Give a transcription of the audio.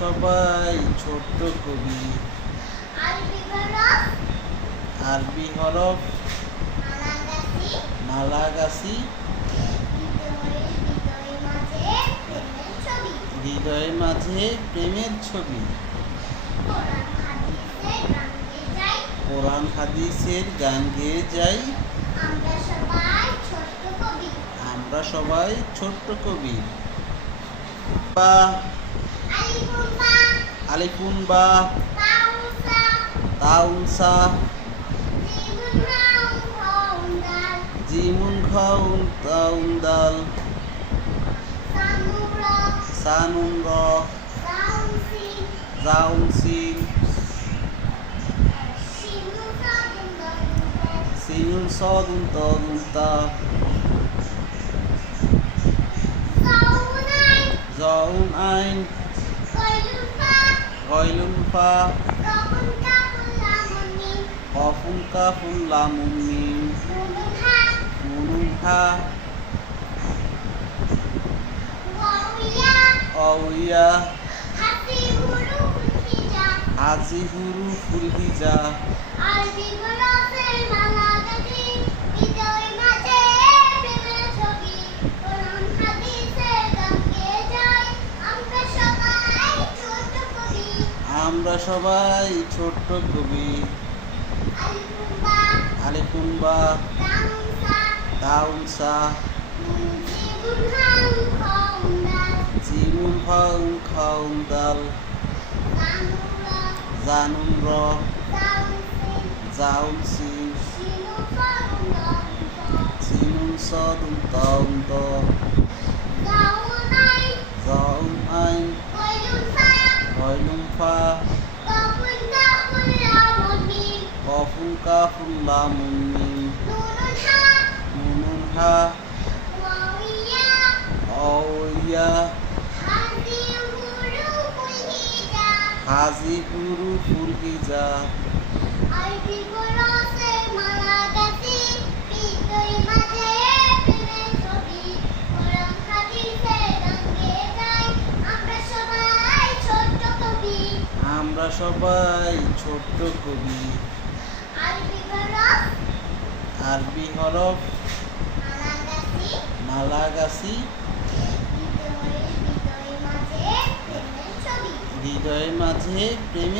সবাই ছোট্ট কবি। আরবি হরফ মালাগাছি, হৃদয়ের মাঝে প্রেমের ছবি। কোরআন হাদিসের গান গেয়ে যাই, আমরা সবাই ছোট্ট কবি। বা আলিফুন বা তাউনসা জিমুন খাউন তাউন দাল সানুন র জাউন সিন সিনুন সদুন তদুন তা জাউন আইন গয়লুন ফা কফুন কাফুন লামুন মিম নুনুন হা অউইয়া হাজি হুরুফুল হিজা। আমরা সবাই ছোট্ট কবি। আলিফুন বা তাউনসা জিমুন ফাউন খাউন দাল জানুন র জাউন সিন সিনুন সদুন তাউন ত জাউন আইন গয়লুন ফা কফুন কাফুন লামুন মিম নুনুন হা অউইয়া হাজি হুরুফুল হিজা। আমরা সবাই ছোট্ট কবি। আরবি হরফ মালাগাছি, হৃদয়ের মাঝে প্রেমের